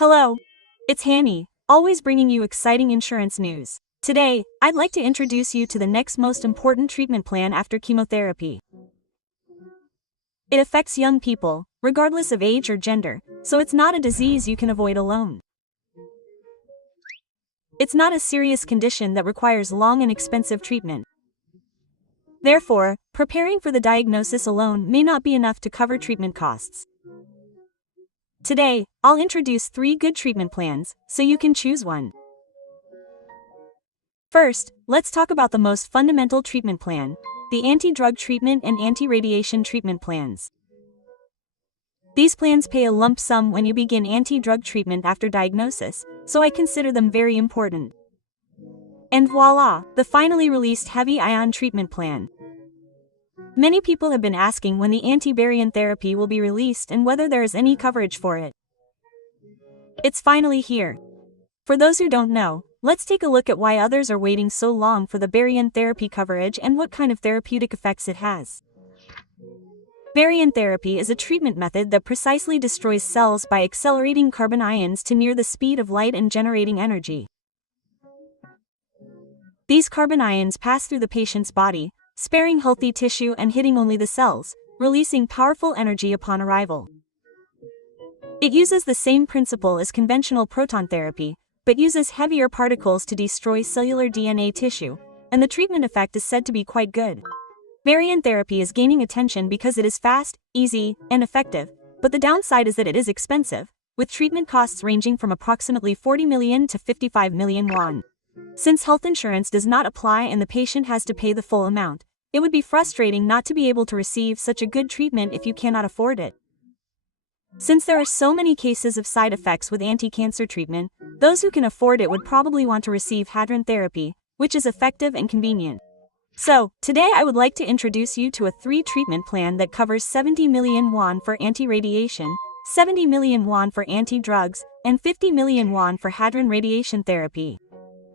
Hello, it's Hanny, always bringing you exciting insurance news. Today, I'd like to introduce you to the next most important treatment plan after chemotherapy. It affects young people, regardless of age or gender, so it's not a disease you can avoid alone. It's not a serious condition that requires long and expensive treatment. Therefore, preparing for the diagnosis alone may not be enough to cover treatment costs. Today, I'll introduce 3 good treatment plans, so you can choose one. First, let's talk about the most fundamental treatment plan, the anti-drug treatment and anti-radiation treatment plans. These plans pay a lump sum when you begin anti-drug treatment after diagnosis, so I consider them very important. And voila, the finally released heavy ion treatment plan. Many people have been asking when the anti-barium therapy will be released and whether there is any coverage for it. It's finally here. For those who don't know, let's take a look at why others are waiting so long for the barium therapy coverage and what kind of therapeutic effects it has. Barium therapy is a treatment method that precisely destroys cells by accelerating carbon ions to near the speed of light and generating energy. These carbon ions pass through the patient's body, sparing healthy tissue and hitting only the cells, releasing powerful energy upon arrival. It uses the same principle as conventional proton therapy, but uses heavier particles to destroy cellular DNA tissue, and the treatment effect is said to be quite good. Barium therapy is gaining attention because it is fast, easy, and effective, but the downside is that it is expensive, with treatment costs ranging from approximately 40 million to 55 million won. Since health insurance does not apply and the patient has to pay the full amount, it would be frustrating not to be able to receive such a good treatment if you cannot afford it. Since there are so many cases of side effects with anti-cancer treatment, those who can afford it would probably want to receive hadron therapy, which is effective and convenient. So, today I would like to introduce you to a 3-treatment plan that covers 70 million won for anti-radiation, 70 million won for anti-drugs, and 50 million won for hadron radiation therapy.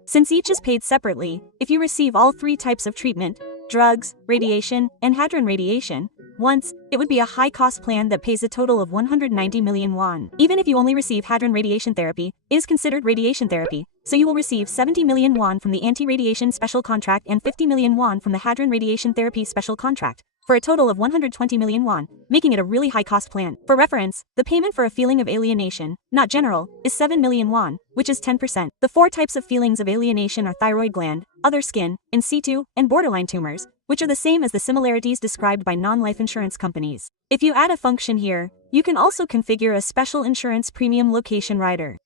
Since each is paid separately, if you receive all 3 types of treatment, drugs, radiation, and hadron radiation, once, it would be a high-cost plan that pays a total of 190 million won. Even if you only receive hadron radiation therapy, it is considered radiation therapy, so you will receive 70 million won from the anti-radiation special contract and 50 million won from the hadron radiation therapy special contract, for a total of 120 million won, making it a really high-cost plan. For reference, the payment for a feeling of alienation, not general, is 7 million won, which is 10%. The 4 types of feelings of alienation are thyroid gland, other skin, in situ, and borderline tumors, which are the same as the similarities described by non-life insurance companies. If you add a function here, you can also configure a special insurance premium location rider.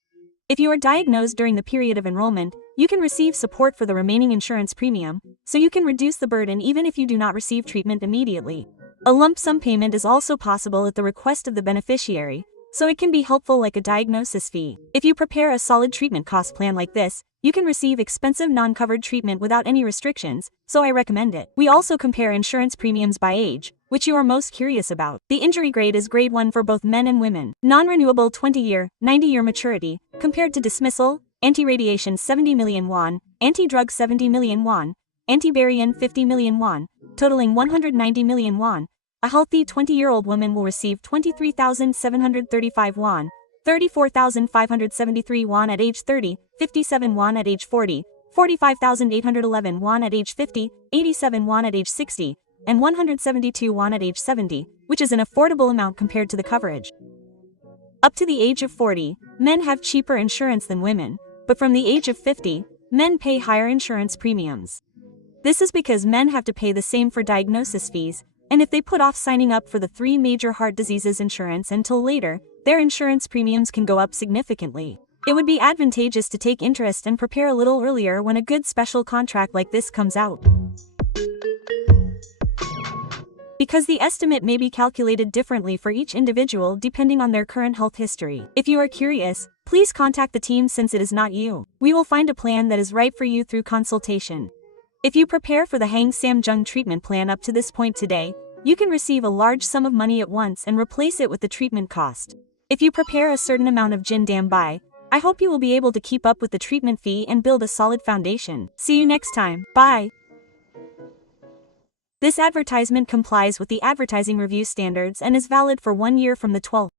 If you are diagnosed during the period of enrollment, you can receive support for the remaining insurance premium, so you can reduce the burden even if you do not receive treatment immediately. A lump sum payment is also possible at the request of the beneficiary, so it can be helpful like a diagnosis fee. If you prepare a solid treatment cost plan like this, you can receive expensive non-covered treatment without any restrictions, so I recommend it. We also compare insurance premiums by age, which you are most curious about. The injury grade is grade 1 for both men and women. Non-renewable 20-year, 90-year maturity, compared to dismissal, anti-radiation 70 million won, anti-drug 70 million won, anti-barium 50 million won, totaling 190 million won. A healthy 20-year-old woman will receive 23,735 won, 34,573 won at age 30, 57 won at age 40, 45,811 won at age 50, 87 won at age 60, and 172 won at age 70, which is an affordable amount compared to the coverage. Up to the age of 40, men have cheaper insurance than women, but from the age of 50, men pay higher insurance premiums. This is because men have to pay the same for diagnosis fees, and if they put off signing up for the 3 major heart diseases insurance until later, their insurance premiums can go up significantly. It would be advantageous to take interest and prepare a little earlier when a good special contract like this comes out. Because the estimate may be calculated differently for each individual depending on their current health history. If you are curious, please contact the team since it is not you. We will find a plan that is right for you through consultation. If you prepare for the Hang Samjung treatment plan up to this point today, you can receive a large sum of money at once and replace it with the treatment cost. If you prepare a certain amount of Jin Dam Bai, I hope you will be able to keep up with the treatment fee and build a solid foundation. See you next time. Bye. This advertisement complies with the advertising review standards and is valid for 1 year from the 12th.